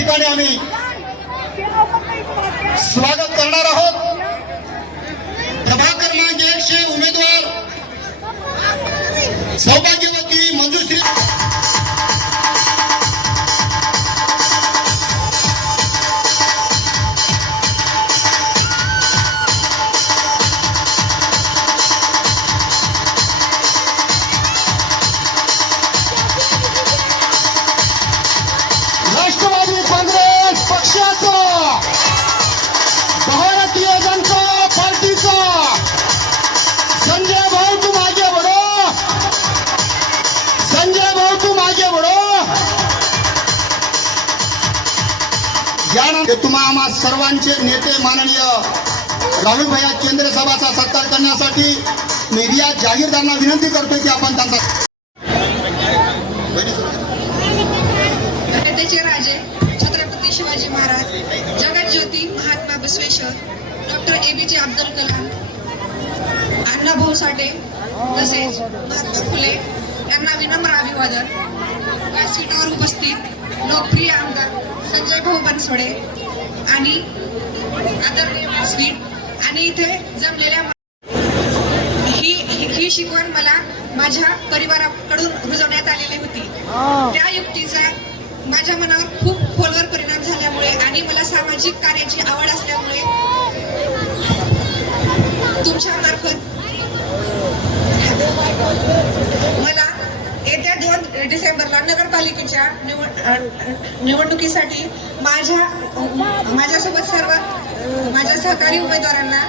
ठिकाणी आम्ही स्वागत करणार आहोत. प्रभाग क्रमांक एकशे उमेदवार. सौभाग्यवती मंजुश्री यानंतर तुम्हा आम्हा सर्वांचे नेते माननीय राहुल भैया केंद्र सभाचा सत्कार करण्यासाठी मीडिया जाहीरदारांना विनंती करतो की आपण त्यांचा Raje Chhatrapati Shivaji Maharaj Jagjyoti Mahatma Basaveshwar doctor A P J Abdul Kalam Annabhau Sathe तसेच महात्मा फुले यांना विनम्र अभिवादन. व्यासपीठावर उपस्थित लोकप्रिय आमदार संजय भाऊ बनसोडे आणि आदरणीय व्यासपीठ आणि इथे जमलेल्या ही ही- ही शिकवण मला माझ्या परिवाराकडून रुजवण्यात आलेली होती. त्या युक्तीचा माझ्या मनावर खूप खोलवर परिणाम झाल्यामुळे आणि मला सामाजिक कार्याची आवड असल्यामुळे तुमच्या मार्फत चार नगरपालिकेच्या निवड निवडणुकीसाठी माझ्या माझ्यासोबत सर्व माझ्या सहकारी उमेदवारांना